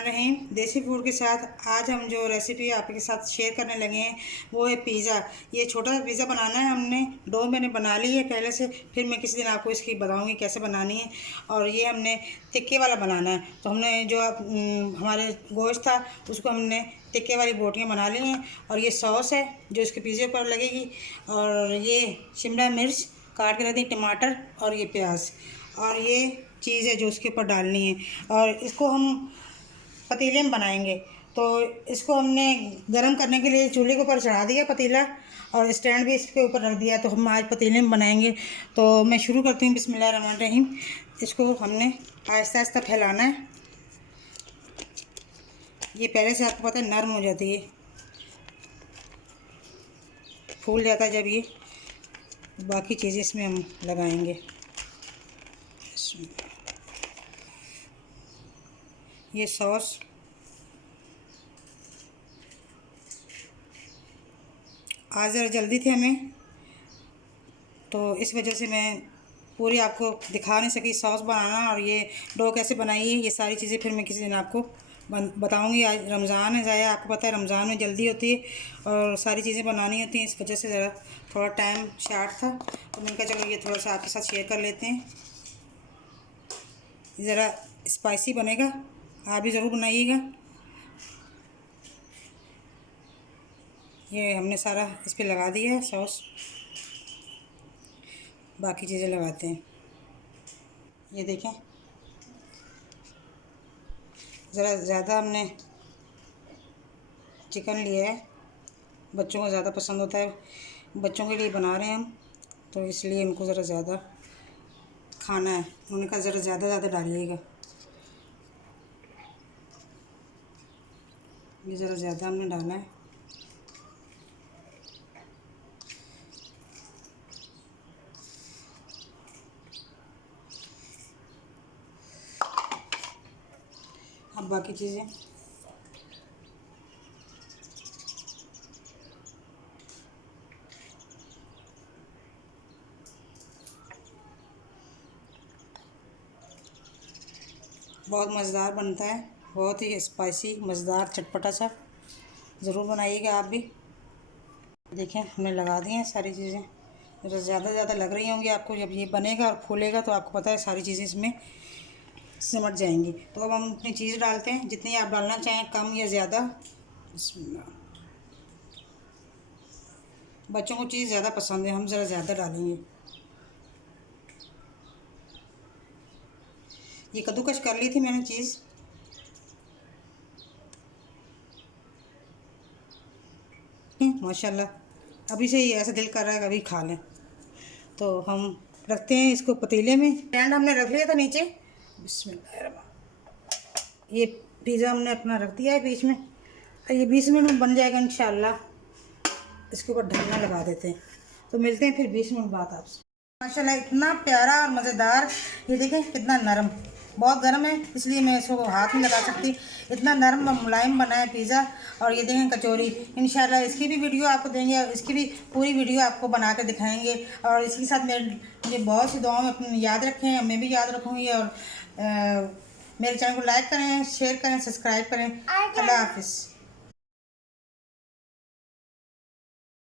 बिस्मिल्लाहिर्रहमानिर्रहीम। देसी फूड के साथ आज हम जो रेसिपी आपके साथ शेयर करने लगे हैं वो है पिज़्ज़ा। ये छोटा सा पिज़्ज़ा बनाना है हमने। डो मैंने बना ली है पहले से, फिर मैं किसी दिन आपको इसकी बताऊंगी कैसे बनानी है। और ये हमने टिक्के वाला बनाना है, तो हमने जो हमारे गोश्त था उसको हमने टिक्के वाली बोटियाँ बना ली हैं। और ये सॉस है जो इसके पिज़्ज़े पर लगेगी, और ये शिमला मिर्च काट के रख दी, टमाटर और ये प्याज, और ये चीज़ है जो उसके ऊपर डालनी है। और इसको हम पतीले में बनाएंगे, तो इसको हमने गरम करने के लिए चूल्हे के ऊपर चढ़ा दिया पतीला, और स्टैंड भी इसके ऊपर रख दिया। तो हम आज पतीले में बनाएंगे। तो मैं शुरू करती हूँ। बिस्मिल्लाहिर्रहमानिर्रहीम। इसको हमने आहिस्ता आहिस्ता फैलाना है। ये पहले से आपको पता है नरम हो जाती है, फूल जाता है जब ये। बाकी चीज़ें इसमें हम लगाएंगे। ये सॉस, आज ज़रा जल्दी थी हमें, तो इस वजह से मैं पूरी आपको दिखा नहीं सकी सॉस बनाना। और ये डो कैसे बनाई है, ये सारी चीज़ें फिर मैं किसी दिन आपको बताऊंगी। आज रमज़ान है, ज़ाया आपको पता है रमज़ान में जल्दी होती है और सारी चीज़ें बनानी होती हैं। इस वजह से ज़रा थोड़ा टाइम शार्ट था, तो मैंने कहा चलो ये थोड़ा सा आपके साथ शेयर कर लेते हैं। ज़रा स्पाइसी बनेगा, आप भी ज़रूर बनाइएगा। ये हमने सारा इस पे लगा दिया है सॉस, बाकी चीज़ें लगाते हैं। ये देखें, ज़रा ज़्यादा हमने चिकन लिया है, बच्चों को ज़्यादा पसंद होता है, बच्चों के लिए बना रहे हैं हम, तो इसलिए उनको ज़रा ज़्यादा खाना है। उन्होंने कहा ज़रा ज़्यादा डालिएगा। ये ज़रा ज़्यादा हमने डाला है। अब बाकी चीज़ें बहुत मज़ेदार बनता है, बहुत ही स्पाइसी, मज़ेदार, चटपटा सा। ज़रूर बनाइएगा आप भी। देखें हमने लगा दी हैं सारी चीज़ें। ज़्यादा लग रही होंगी आपको। जब ये बनेगा और फूलेगा तो आपको पता है सारी चीज़ें इसमें सिमट जाएंगी। तो अब हम अपनी चीज़ डालते हैं, जितनी आप डालना चाहें, कम या ज़्यादा। बच्चों को चीज़ ज़्यादा पसंद है, हम ज़रा ज़्यादा डालेंगे। ये कद्दूकश कर ली थी मैंने चीज़। माशाल्लाह, अभी से ही ऐसा दिल कर रहा है कभी खा लें। तो हम रखते हैं इसको पतीले में। स्टैंड हमने रख लिया था नीचे। बिस्मिल्लाह। ये पिज़्ज़ा हमने अपना रख दिया है बीच में। ये 20 मिनट में बन जाएगा इंशाल्लाह। इसके ऊपर ढकना लगा देते हैं। तो मिलते हैं फिर 20 मिनट बाद आपसे। माशाल्लाह इतना प्यारा और मज़ेदार। ये देखें कितना नरम, बहुत गर्म है इसलिए मैं इसको हाथ नहीं लगा सकती। इतना नरम और मुलायम बना है पिज़्ज़ा। और ये देखें कचौरी, इंशाल्लाह इसकी भी वीडियो आपको देंगे, इसकी भी पूरी वीडियो आपको बना कर दिखाएंगे। और इसके साथ मुझे बहुत सी दुआओं में अपनी याद रखें, मैं भी याद रखूँगी। और मेरे चैनल को लाइक करें, शेयर करें, सब्सक्राइब करें। अल्लाह हाफिज़।